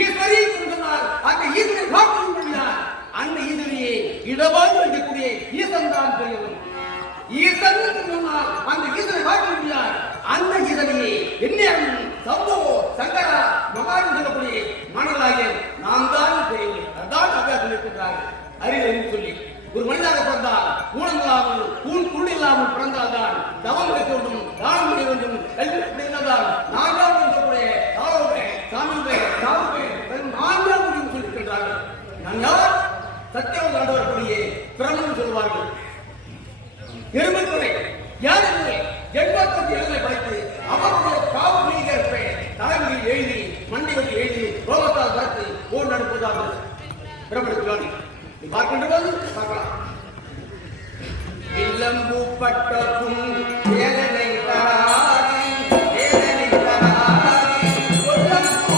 ஈஸ்வரி சொன்னால் அந்த ஈஸ்வரி காக்க முடியாது. அந்த ஈஸ்வரியை இடவாக இருக்கக்கூடிய ஈசன் தான் பெரியவர். ஈசன் சொன்னால் அந்த ஈஸ்வரி காக்க முடியாது. அந்த ஈசனையை என்ன சம்போ சங்கரா மகான் சொல்லக்கூடிய மனிதராகிய நாம் தான் பெரியவர். அதான் அவ்வையார் சொல்லியிருக்கிறார்கள். அறிவு சொல்லி ஒரு மனிதனாக பிறந்தால் ஊனம் இல்லாமல் புல் இல்லாமல் பிறந்தால்தான் தவம் எடுக்க வேண்டும், தானம் செய்ய வேண்டும், கல்வி இருந்தால் நான் தான் சொல்லக்கூடிய சாமி நான் தான் முடியும் சொல்லியிருக்கின்றார்கள். நான் யார்? சத்தியம் ஆண்டவர்களுடைய பிரமன் சொல்வார்கள். எருமைத்துறை யார் என்று எண்பத்தஞ்சு எழுதை படித்து அவருடைய காவு நீங்க தலைமையில் எழுதி மண்டி வச்சு எழுதி ரோகத்தால் வளர்த்து போர் நடப்பதாக பிரபலத்துவானி பார்க்கின்ற போது பார்க்கலாம். வில்லம்பூப்பட்ட வேதனை தராது வேதனை தராது வேதனை தராது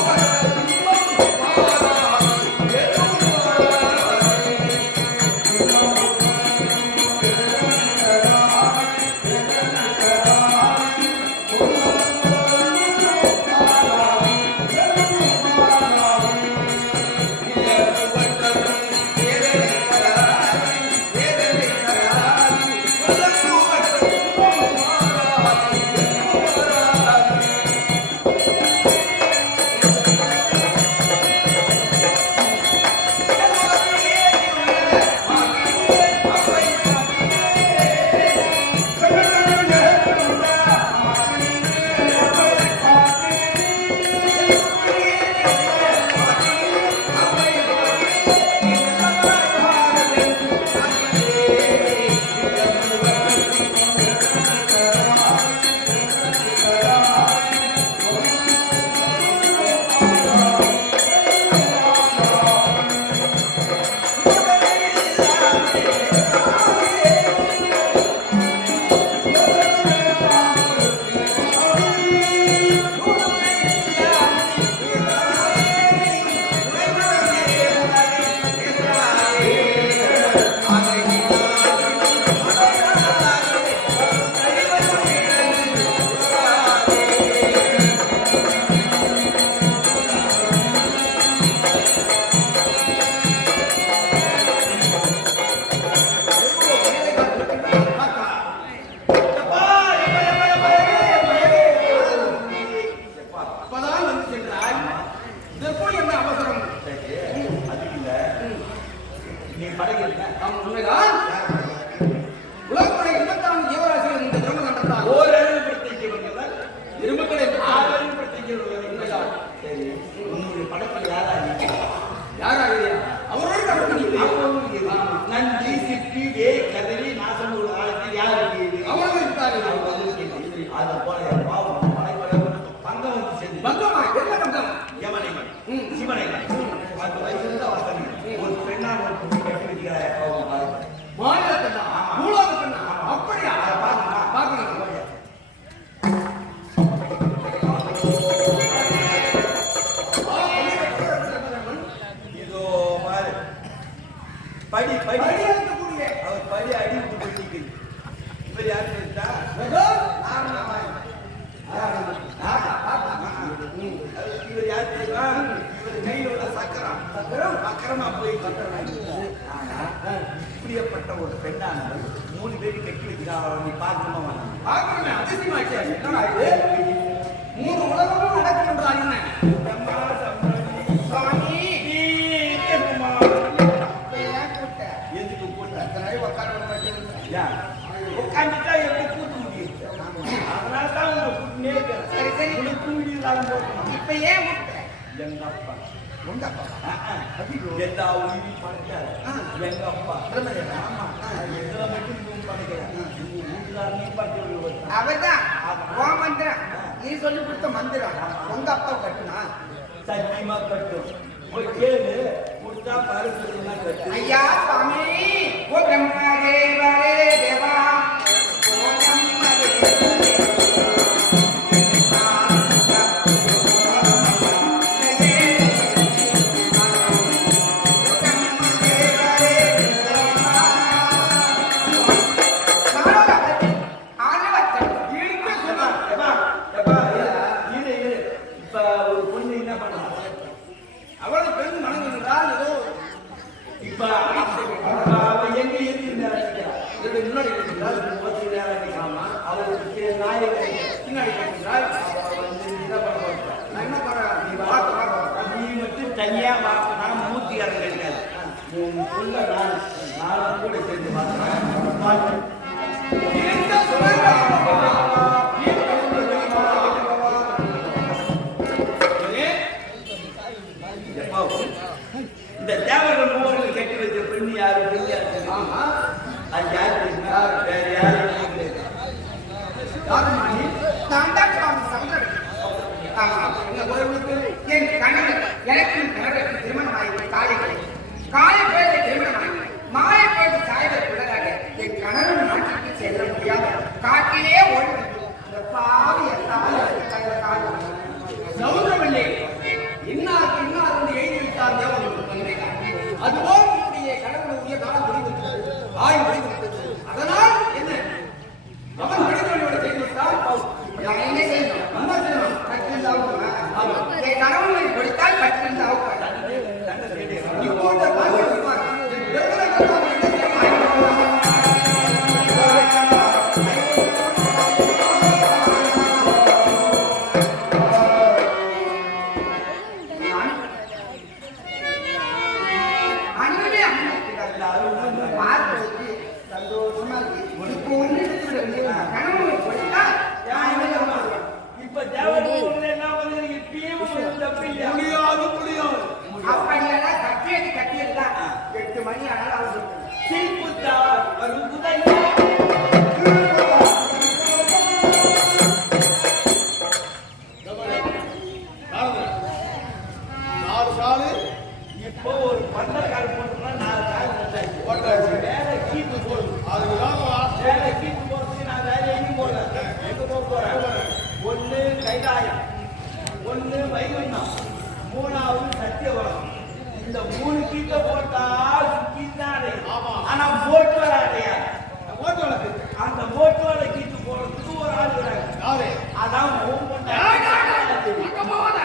கதறி நான் சொன்ன ஒரு காலத்தில் யாருக்கு இது? அவர்கள் இருக்காரு. அவங்க வந்து அது போல பாவம் பங்கம் வந்து சேர்ந்து பங்கமா என்ன பங்கம்? யமனை சிவனை 10 வயசுல தான் வசதி ஒரு பெண்ணான ஒரு பொண்ணு கட்டி வைக்கிறார். மாநில பெண்ணா? மூலாவது பெண்ணா? அப்படியா? பார்க்கணும். இதோ பாரு படி படி படி அடிக்கக்கூடிய. அவர் படி அடி விட்டு போயிட்டு இவர் யாரு தெரியுதா? ஏதோ இவர் யாரு தெரியுமா? இவர் கையில உள்ள சக்கரம் சக்கரமா போயிட்டு இப்படியப்பட்ட ஒரு பெண்ணானவர் 3 பேரும் கட்டி வைக்கிறார். நீ பார்க்கணுமா வேணாமா? பார்க்கணுமே. அதிசயமாச்சு. என்னடா இது? 3 உலகமும் நடக்கும் என்றால் என்ன? சாமி எதுக்கு கூட்ட உட்கார மாட்டேங்குது. உட்காந்துட்டா எப்படி கூட்ட முடியும்? அதனால தான் உங்களை கூட்டினே இருக்கிறேன். சரி, சரி. உனக்கு முடியலாம் போகணும். இப்ப ஏன் விட்ட? எங்க அப்பா உங்க அப்பா? எல்லா உயிரும் படைக்காது. எங்க அப்பா ஆமா எங்களை மட்டும் இவங்க படைக்கிறார். உங்க வீட்டுக்காரனையும் படைக்க விடுவார். அவர்தான் உன் மந்திரம். நீ சொல்லி கொடுத்த மந்திரம். உங்க அப்பா கட்டுனா சத்தியமா கட்டும். போய் கேளு கொடுத்தா பரிசுனா கட்டு. ஐயா சுவாமி ஓ பிரம்மதேவரே தேவா ஓ பிரம்மதேவரே இப்ப ஒரு பொண்ணு என்ன பண்ணா? அவளது பெண் மணங்குகிறாள். ஏதோ இப்ப அவ எங்க இருக்கிறார்? இது முன்னாடி இருக்கிறாள். அவருக்கு நாயகன் பின்னாடி இருக்கிறாள். என்ன பண்ண போறா? நான் என்ன பண்றேன்? நீ பார்க்க நீ மட்டும் தனியா பார்க்கனா மூத்தியாரம் கிடைக்காது. உன் புள்ள நான் கூட சேர்ந்து பார்க்கிறேன். இந்த சுரங்க இந்த தேவர்கள் மூவர்கள் கட்டி வச்ச பெண் யாரு? பெண் யாரு? ஆமா. அது யாரு தெரியுமா? வேற யாரும் யாருமானி? நான் தான் சுவாமி சங்கரன். ஆமா. என்ன குறைவுக்கு? என் கணவர் எனக்கு கணவருக்கு திருமணமாகி காலை பேருக்கு திருமணமாகி மாலை பேருக்கு சாயவர் பிள்ளராக என் கணவன் நாட்டுக்கு செல்ல முடியாத காட்டிலே ஓடி இந்த பாவி எல்லாரும் சௌந்தரவல்லி இன்னாருக்கு இன்னார் என்று எழுதி வைத்தார் தேவன். அதுபோல் உன்னுடைய கடவுளுடைய காலம் முடிந்துவிட்டது. ஆய் முடிந்துவிட்டது. அதனால் என்ன? அவன் மனிதனோட செய்து விட்டால் நான் என்ன செய்யணும்? அம்மா செய்யணும். கட்டிருந்தாவும் என் கணவனை கொடுத்தால் கட்டிருந்தாவும் இப்போது பார்க்கிறோம். அன்பே அம்மா பார்ப்பதற்கு சந்தோஷமா இருக்கு. இப்போ ஒன்று கணவனை கொடுத்தால் நான் என்ன பண்ணுவேன்? இப்ப தேவர்கள் என்ன வந்து இப்பயும் தப்பு இல்லையா? முடியாது அப்ப இல்லைன்னா கட்டியதுதான் 8 மணி ஆனாலும் அவங்க சிரிப்புத்தார் வருகுதையா? நாலு காலு இப்போ ஒரு பந்தக்கால் போட்டோம்னா 4 கால் போட்டாச்சு. போட்டாச்சு. வேலை கீப்பு போடுது. அதுதான் வேலை கீப்பு போடுறதுக்கு நான் வேலை எங்கேயும் போடல. எங்க போறேன்? ஒண்ணு கைலாயம், ஒண்ணு வைகுண்டம், 3வது சத்தியவரம். இந்த 3 கீட்ட போட்டா சுக்கிதான் அடையும். ஆமா. ஆனா போட்டு வர அடையாது. ஓட்டு வழக்கு அந்த போட்டு வர கீட்டு போறதுக்கு ஒரு ஆள் வராங்க. யாரு? அதான் அங்க போவாத.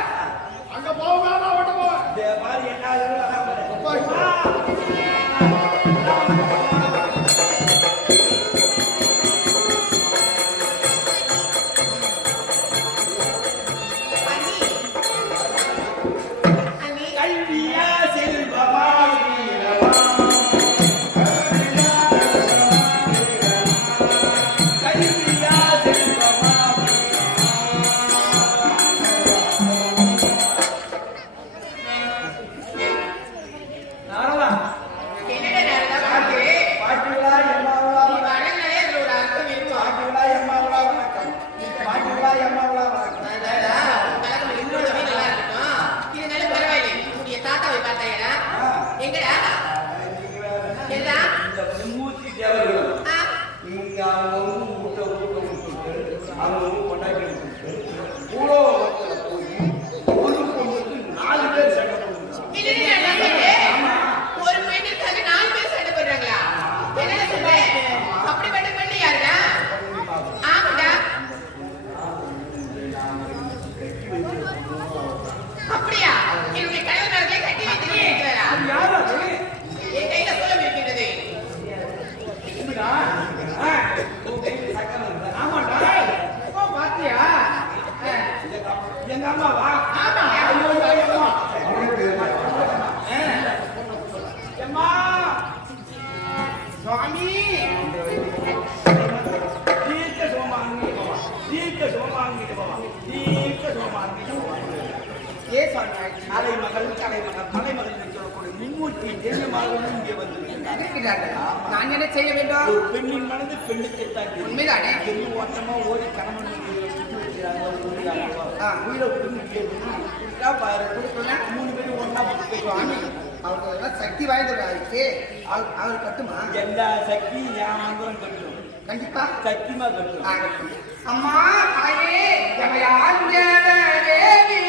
அங்க போவா நான் ஓட்ட போவேன். பாரு என்ன ஆகுது அதான் பாரு. கல்வியா செல்வமா வீரமா? கல்வியா செல்வமா நாரதா என்னடா பாட்டுகளா எல்லா தீர்க்க சோமாங்கி பவா, தீர்க்க சோமாங்கி பவா, தீர்க்க சோமாங்கி பவா. ஏ சுவாமி தலைமகள் தலைமகள் என்று சொல்லக்கூடிய மின்மூர்த்தி தெய்வமாகவும் இங்கே வந்திருக்கிறார். இருக்கிறார்கள். நான் என்ன செய்ய வேண்டும்? ஒரு பெண்ணின் மனது பெண்ணுக்குத்தான் தெரியும். உண்மைதானே? தெரியும் ஓட்டமா ஓடி கணவன் சுற்றி வைக்கிறாங்க, உயிரை விட்டு பாரு 3 பேரும் ஒன்னா சுவாமி அவருக்கு சக்தி வாய்ந்தவராயிடுச்சு. அவர் கட்டுமா? எல்லா சக்தியும் என் மந்திரம் கட்டும். கண்டிப்பா சத்தியமா கட்டும். ஆகட்டும். அம்மா தாயே தேவி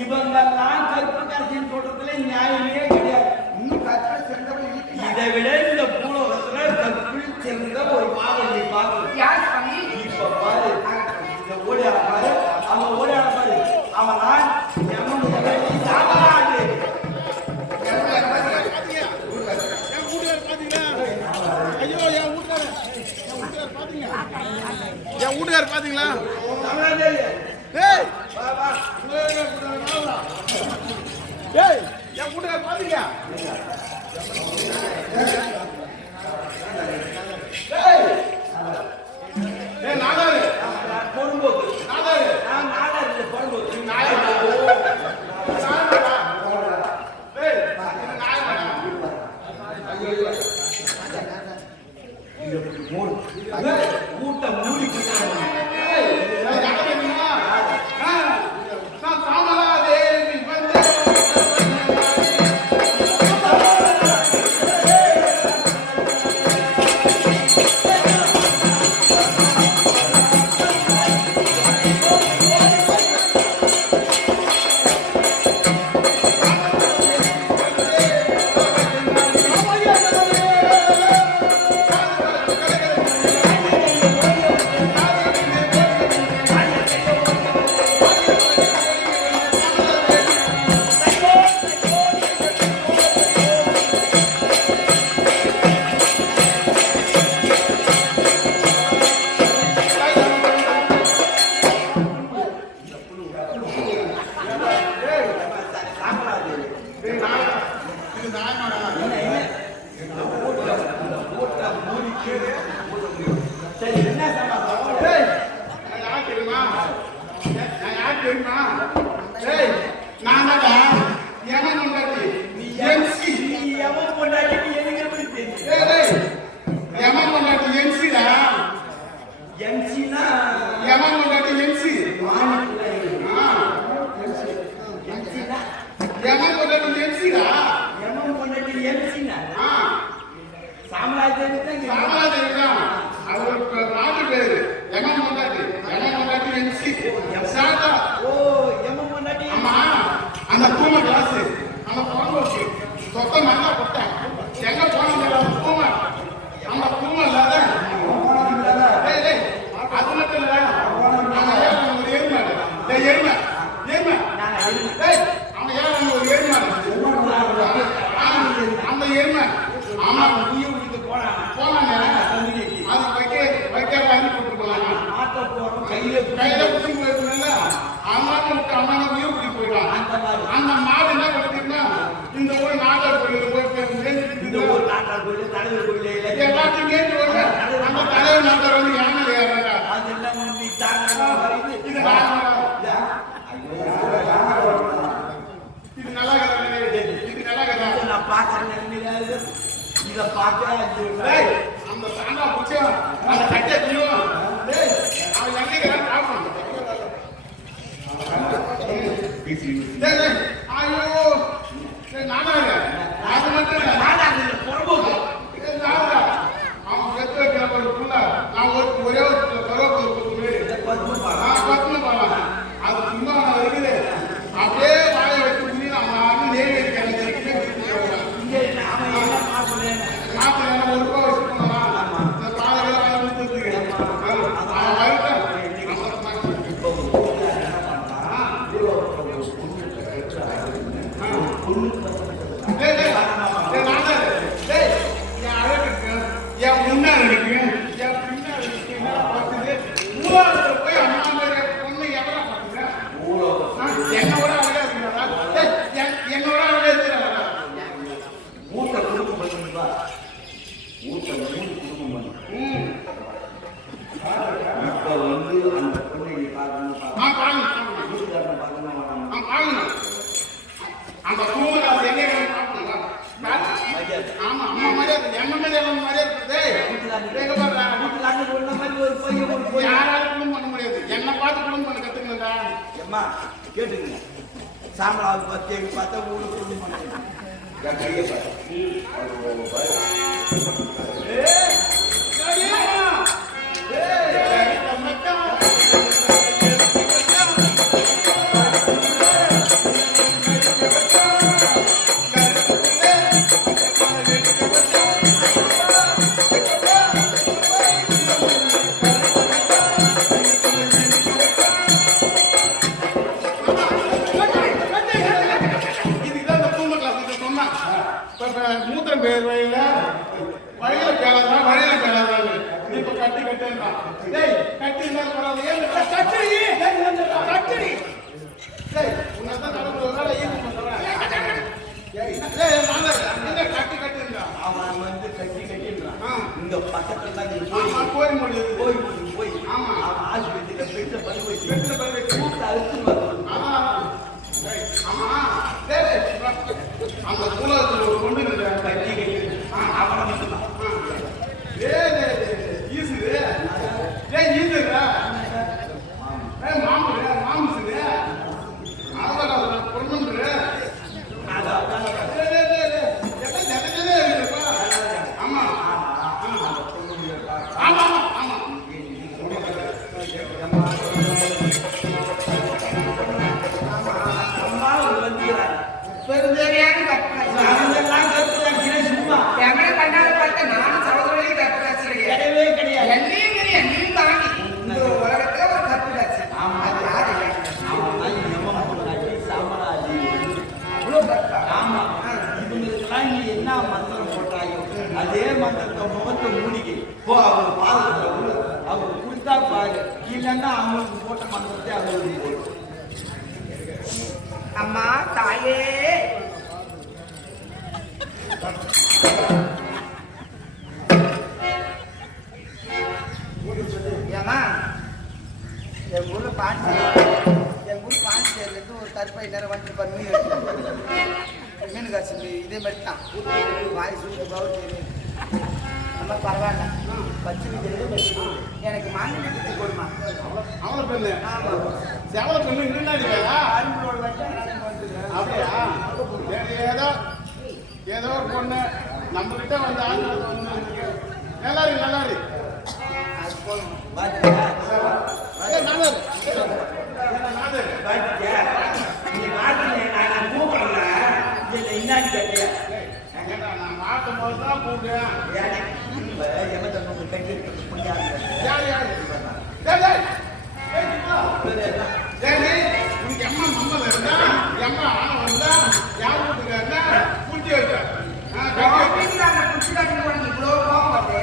இவங்கெல்லாம் கற்பு காட்சியின் தோட்டத்திலே நியாயமே கிடையாது. இன்னும் கற்பனை சிறந்தவள் இதை விட இந்த பூலோகத்துல கற்பில் சிறந்த ஒரு மாவள்ளி பார்க்கணும். யார் சுவாமி? இப்ப பாரு, இந்த ஓடியார பாரு, அவன் ஓடியார பாரு, அவன் நான் சாப்பாடு என் வீட்டுக்காரர் பாத்தீங்களா? ஏய் என் வீட்டுக்காரர் பாத்தீங்களா? ஏய் நாடாரு பொறும்போக்கு நாடாரு நான் நாடா இல்லை பொறும்போக்கு கூட்டம் மூடி சரி என்ன சமாதானம்? யார் தெரியுமா? யார் தெரியுமா? ஏய் நான் தான் எவன் உண்டாச்சு என்சி நீ எவன் பொண்டாட்டி எனக்கு எப்படி தெரியும்? ஏய் எவன் உண்டாச்சு என்சிடா எம்சினா எவன் உண்டாச்சு என்சி எம்சினா எவன் உண்டாச்சு என்சிடா எவன் பொண்டாட்டி எம்சினா சாம்ராஜ்யம் சாமராஜன் தான் அவருக்கு நாட்டு பேரு எவன் உண்டாச்சு என்சி சாதா ஓ எவன் பொண்டாட்டி அம்மா அந்த பூமை கிளாஸ் அந்த பொண்ணு சொத்தம் நல்லா போட்டேன் எங்க போன பூமை அந்த பூமை இல்லாத ஏய் ஏய் அது மட்டும் இல்ல அவன் ஏன் ஒரு எருமை எருமை எருமை ஏய் அவன் ஏன் ஒரு எருமை அந்த எருமை ஆமா போனாங்க அது வைக்க வாங்கி போட்டு போனாங்க ஆட்ட போறோம் கையில கையில குத்தி போயிருந்தாங்க அம்மா விட்டு அம்மா உயிர் குடி போயிட்டான் அந்த மாடு என்ன பண்ணுறதுன்னா இந்த ஊர் நாட்டார் கோயில் போய் இந்த ஊர் நாட்டார் கோயில் தலைவர் கோயில் இல்லை. எல்லாத்தையும் கேட்டு வந்து அந்த தலைவர் நாட்டார் வந்து யானை ஏறாங்க. அதெல்லாம் வந்து தாங்க இது இது நல்லா கதை, இது நல்லா கதை. நான் பார்க்கறேன், இதை பார்க்க டேய், அந்த சாண்டா புடிச்சா அந்த கட்டை தூயும். டேய், அவன் எங்கேயா காப்பான். டேய் டேய், ஐயோ, டேய் நானாங்க. அது மட்டும் இல்ல, நாடாங்க புறம்போக்கு. டேய் நாடா. அவன் வெத்து வைக்கிற ஒரு புள்ள, நான் ஒரே ஒரு கரோப்பு கொடுத்துரு. பத்துன்னு பாலாம். அது சும்மா நான் இருக்குது. அப்படியே வாயை வச்சு குடி அவன் நேரி இருக்காங்க. இங்கே அவன் என்ன பார்க்கறேன். மாப்பிள்ளை ஒரு ரூபா வச்சு போனலாம். இந்த பாலைகளை வாங்கி கொடுத்துருக்கு. அவன் வரட்டும். டேய் டேய், டேய் நானே. டேய், என் அழகுக்கு, என் முன்னாடி இருக்கு, என் பின்னாடி இருக்கு, என்ன பார்க்குது? ஊராட்சியில போய் அம்மா மாதிரி பொண்ணு எவரா பார்க்குற? என்னோட அழகா இருக்கிறாரா? டேய், என்னோட அழகா இருக்கிறாரா? மூட்டை குடும்பம் பண்ணுவா. மூட்டை 3 குடும்பம் பண்ணு. இப்ப வந்து அந்த பொண்ணை நீ பார்க்கணும். வீட்டுக்காரனை பார்க்கணும். அந்த பூமராசு எங்கே பார்க்கணுங்களா? மரியாதை. ஆமா அம்மா மரியாதை, என்ன மரியாதை மரியாதை டேய், எங்க பாருடா, வீட்டுக்காரனுக்கு உள்ள மாதிரி ஒரு பையன் ஒரு பொண்ணு. யாராலும் குடும்பம் பண்ண முடியாது. என்ன பார்த்து குடும்பம் பண்ண கத்துக்கணும்டா. அம்மா கேட்டுங்க, சாம்பலாவுக்கு பத்தேவி பார்த்தா ஊரு குடும்பம் பண்ணுங்க. என் கையை பாரு. இதுதான் அந்த பூம கிளாஸ் சொன்னான். மூத்தம் பேர் வயல பேலாதான் வழியில பேலாதான் இப்ப கட்டி கட்டுன்றான். டேய் கட்டி இருந்தா பரவாயில்ல. ஏன் கட்டடி கட்டடி. டேய் உன்னதான் நடந்து வேலை ஈடு பண்றேன். டேய் நானே இந்த கட்டி கட்டுன்றான். அவன் வந்து கட்டி கட்டின்றான். இங்க பக்கத்துல தான் நீ போய் ஆமா போய் முடியுது. போய் ஆமா. அவன் ஆஸ்பத்திரியில பெற்ற பறி வச்சு பெற்ற பறி வச்சு. கூப்பிட்டு அழுத்து வரணும். ஆமா ஆமா. டேய் அந்த கூலத்துல ஒரு பொண்ணு இருக்கு. கட்டி கட்டி அவனை மட்டும்தான். டேய் ஈசுது. டேய் ஈசுடா. டேய் மாமுடா மாமுசுது. அவளா பொண்ணுன்ற. அதான் டேய் எல்லாம் ஜனஜனே இருக்குப்பா. ஆமா ஆமா ஆமா. அம்மா வந்துக்கிறாங்க. பெருந்தேரியான கற்பனை அவங்கெல்லாம் கருத்து சும்மா எங்கட கண்ணால பார்த்த நானும் சகோதரர்களையும் கற்பனை கிடையவே கிடையாது. என்னையும் தாண்டி இந்த உலகத்துல ஒரு கற்பனை அது யாரு அவன் எவன் பொண்டாட்டி சாமராஜி. அவ்வளோ கற்பா ஆமா, இவங்களுக்கெல்லாம் நீ என்ன மந்திரம் போட்டாயோ அதே மந்திரத்தை முகத்தை மூடிக்கை போ. அவங்க பாதத்துல விழு. அவங்க கொடுத்தா பாரு, இல்லைன்னா அவங்களுக்கு போட்ட மந்திரத்தை அவங்களுக்கு போடும். அம்மா தாயே ஏமா என் ஊர்ல பாண்டி இருந்து ஒரு கருப்பை நேரம் வந்து மீன் காசு இதே மாதிரி தான் வாய் சூடு பவுல் தெரியும். நம்ம பரவாயில்ல பச்சை எனக்கு மாநில கட்டி கொடுமா. அவளை பெண்ணு. ஆமா செவல பெண்ணு இருந்தாடி வேலா. அரும்புரோட வச்சு வந்துருக்கேன். அப்படியா? ஏதோ ஒரு பொண்ணு நம்ம கிட்ட வந்து ஆண்களுக்கு வந்து நல்லா இருக்கு. அது போதும். பாத்தியா? நானு பாத்தியா? நீ மாட்டினே, நான் கூப்பிடல. இதுல என்னான்னு கேட்டியா? நான் மாட்டும் போது தான் கூப்பிடுவேன். இப்ப எமதன்னு கட்டி இருக்கிறது புண்ணியாங்க. யாரு உனக்கு எம்மா மம்மல இருந்தா எம்மா ஆன வந்தா யார் வீட்டுக்கு இருந்தா குட்டி வச்சா வீட்டுக்காரனை குச்சி காட்டி போனீங்க இவ்வளோ கோபம் வருது.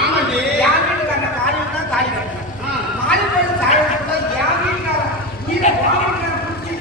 ஆமாடி என் வீட்டுக்காரனை காலையில் தான் தாலி கட்டினேன். மாலை பொழுது தாலி கட்டினா என் வீட்டுக்காரன் நீங்க குச்சி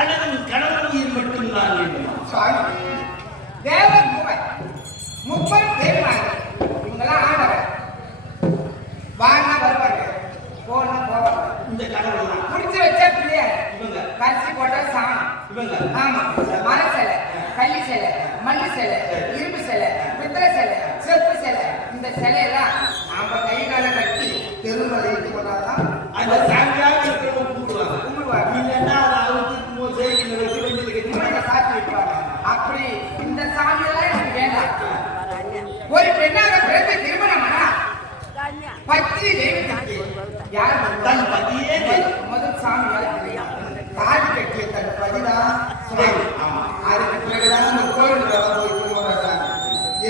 அல்லது உன் கணவன் உயிர் மட்டும்தான் வேண்டுமா? சுவாமி, தேவர் மூவர், முப்பது தேவனார்கள், இவங்கெல்லாம் ஆண்டவர். வாங்க வருவாங்க, போனா போவாங்க. இந்த கணவன் தான். முடிச்சு வச்ச பிள்ளையார் இவங்க. கரிசி போட்ட சாணம் இவங்க. ஆமா, மர சிலை, கள்ளி சிலை, மண்ணு சிலை, இரும்பு சிலை, பித்தளை சிலை, செப்பு சிலை, இந்த சிலையெல்லாம் நாம கை கால கட்டி தெருவில் இழுத்து போனாதான் அந்த சாமியாக இருக்கிறவங்க கும்பிடுவாங்க. கும்பிடுவாங்க. இல்லைன்னா அதை அவுத்துட்டு போய் சேர்க்கிற வச்சு வண்டியில் கட்டி உண்மையை சாத்தி வைப்பாங்க. அப்படி இந்த சாமியெல்லாம் எனக்கு வேண்டாம். ஒரு பெண்ணாக பிறந்த திருமணமானா பத்திரி தெய்வத்திற்கு யார் தன் பதியே முதல் சாமி தாடி கட்டிய தன் பதிதான் சுவாமி. அதுக்கு பிறகுதான் இந்த கோயிலுக்கு போய் கும்பிடுறாங்க.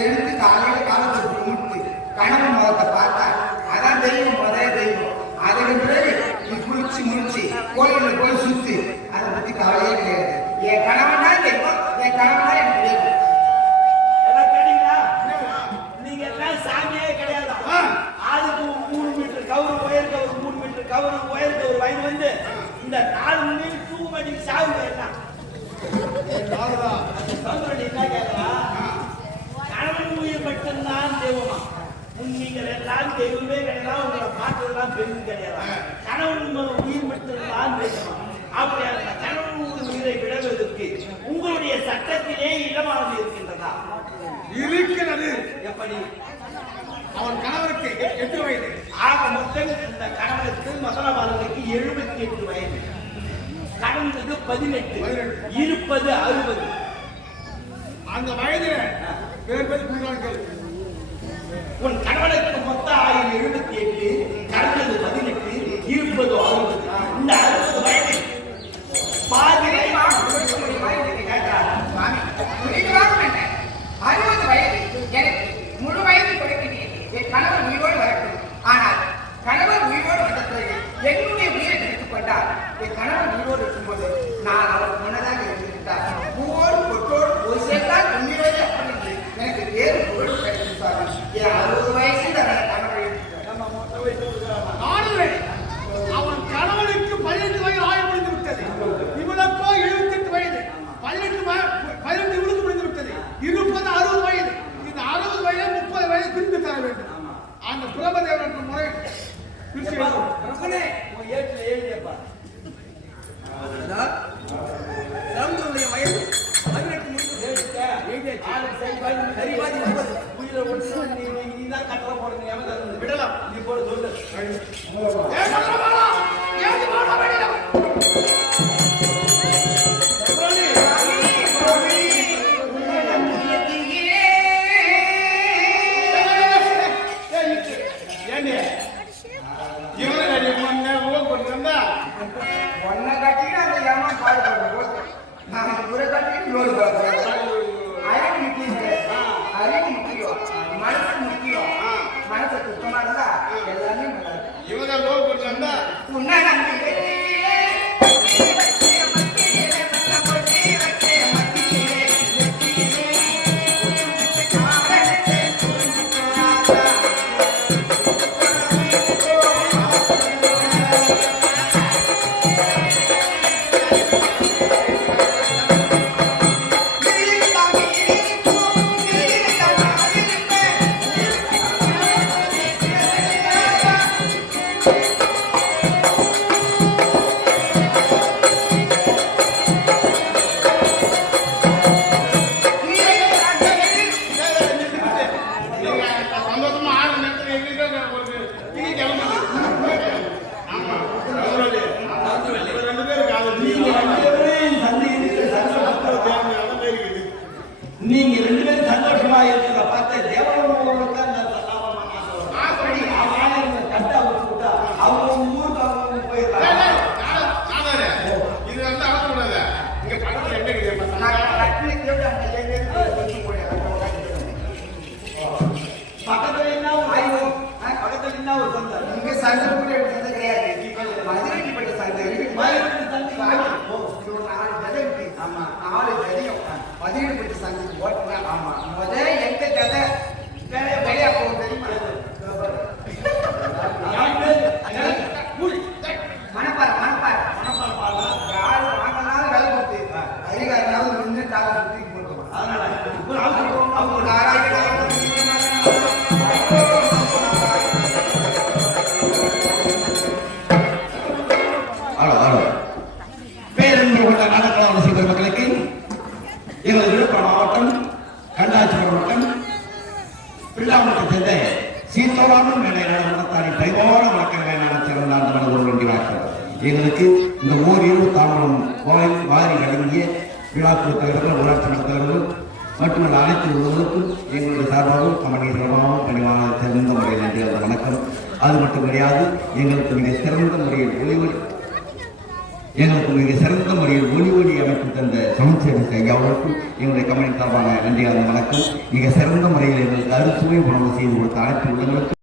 எழுந்து காலையில காலத்தை கும்பிட்டு கணவன் முகத்தை பார்த்தா அதான் தெய்வம், முதல் தெய்வம். அதுக்கு பிறகு நீ குளிச்சு முடிச்சு கோயிலுக்கு போய் சுத்தி அதை பத்தி கவலையே கிடையாது. என் கணவன் தான் தெய்வம், என் கணவன் தான் எனக்கு தெய்வம். எல்லாம் கேட்டீங்களா? நீங்க எல்லாம் சாமியே கிடையாது. ஆளுக்கு 3 மீட்டர் கவுரு, உயர் கவுரு 3 மீட்டர் கவுரு, உயர் கவுரு வாங்கி வந்து இந்த 4 மணி நேரம் தூங்க மாட்டேங்க சாவுங்க எல்லாம். சௌந்தரன் என்ன கேட்கறா? கணவன் உயிர் மட்டும்தான் தெய்வமா? நீங்கள் எல்லாம் தெய்வமே கிடையாது, உங்களை பார்த்ததெல்லாம் பெரும் கிடையாது. கணவன் உயிர் மட்டும்தான் தெய்வமா? அப்படியான கணவன் உயிரை விடுவதற்கு உங்களுடைய சட்டத்திலே இடமானது இருக்கின்றதா? இருக்கிறது. எப்படி? அவன் கணவருக்கு 8 வயது. ஆக மொத்தம் இந்த கணவனுக்கு மதனபாலனுக்கு 78 வயது, கடந்தது 18, இருப்பது 60. அந்த வயதுல வேறு பேர் குடிக்கிறார்கள். உன் கணவனுக்கு மொத்த ஆயுள் 78, கடந்தது 18, இருப்பது 60. இந்த 60 வயது பாதி சுவாமி, புரியுதுவாக வேண்டாம். 60 வயது எனக்கு முழு வயது கொடுக்கிறேன். என் கணவர் உயிரோடு வரட்டும். ஆனால் கணவர் உயிரோடு வந்த பிறகு என்னுடைய உயிரை எடுத்துக் கொண்டால் என் கணவர் உயிரோடு இருக்கும்போது நான் அவர் முன்னதாக இருந்துவிட்டார் பூவோடு பொட்டோடு போய் சேர்த்தால் உயிரோடு அப்படி என்று எனக்கு வேறு பொருள் கிடைக்கும் சுவாமி. என் 60 வயசு கணவர் ஆடுவேன். அவன் கணவனுக்கு 18 வயது ஆயுள் முடிந்து விட்டது. இவனுக்கோ 78 வயது. 18 இவனுக்கு முடிந்து விட்டது. இருப்பது 60 வயது. இந்த 60 வயது 30 வயது பிரித்து தர வேண்டும். அந்த பிரபதேவன் என்ற முறை பிரித்து வேண்டும். பிரபனே உன் ஏற்று எழுதியப்பா. சவுந்தருடைய வயது 18 முடிந்து உயிரை ஒன்று நீ தான் கட்டளை போடுங்க. விடலாம், நீ போட சொல்லு. ஏய் மகனமாலா, ஏது மாடா வெளியில ஒன்ன கட்டிட்டு அந்த ஏமா பாடுபடுறது நான் ஒரு கட்டிட்டு இன்னொரு அறிவு முக்கியம், அறிவு முக்கியம், மனசு முக்கியம். மனசு சுத்தமா இருந்தா எல்லாமே நல்லா இருக்கும். இவங்க லோன் கொடுத்தா உன்னை நம்பி சந்தோஷமா 6 நேரத்துல எங்களுக்கு ஒரு டீ கிளம்புது. ஆமா இவங்க 2 பேரும் காதல். நீங்க 2 பேரும் நீங்க 2 பேரும் சந்தோஷமா இருக்கிறத பார்த்து தேவனோட தான் கட்டா விட்டுட்டா அவங்க ஊருக்கு அவங்க போயிடலாம். இது வந்து அவசரம். இங்க பக்கத்துல என்ன இருக்குது? பக்கத்துல என்ன ஒரு பக்கத்துல என்ன ஒரு சந்தை? இங்க சண்டை கூட எடுத்தது கிடையாது. மதுரைப்பட்ட சண்டை ஆமா 4 ஜதியம் மதுரைப்பட்ட சண்டை ஓட்டுனா. ஆமா முதல் எந்த கதை வெளியா போகும் தெரியுமா? மணப்பாறை யாரு வாங்கினாலும் வேலை எல்லோராலும் மேலே நடத்தாரின் பரிபான வழக்கங்களை நான் சிறந்தாண்டு மன ஒரு வேண்டி வாய்க்கிறது எங்களுக்கு இந்த ஓரிரு தாமரம் வாரி வழங்கிய விழாக்குழு தலைவர்கள் உள்ளாட்சி மன்ற தலைவர்கள் மட்டுமல்ல அனைத்து உள்ளவர்களுக்கும் எங்களுடைய சார்பாகவும் கமநீரமாகவும் பணிவான சிறந்த முறையில் நன்றி அந்த வணக்கம். அது மட்டும் கிடையாது, எங்களுக்கு மிக சிறந்த முறையில் ஒளி அமைப்பு தந்த சமச்சேரி ஐயாவுக்கும் எங்களுடைய கம்பெனி சார்பான நன்றி அந்த வணக்கம். மிக சிறந்த முறையில் எங்களுக்கு அறுசுவை உணவு செய்து கொடுத்த அனைத்து உள்ளவர்களுக்கும்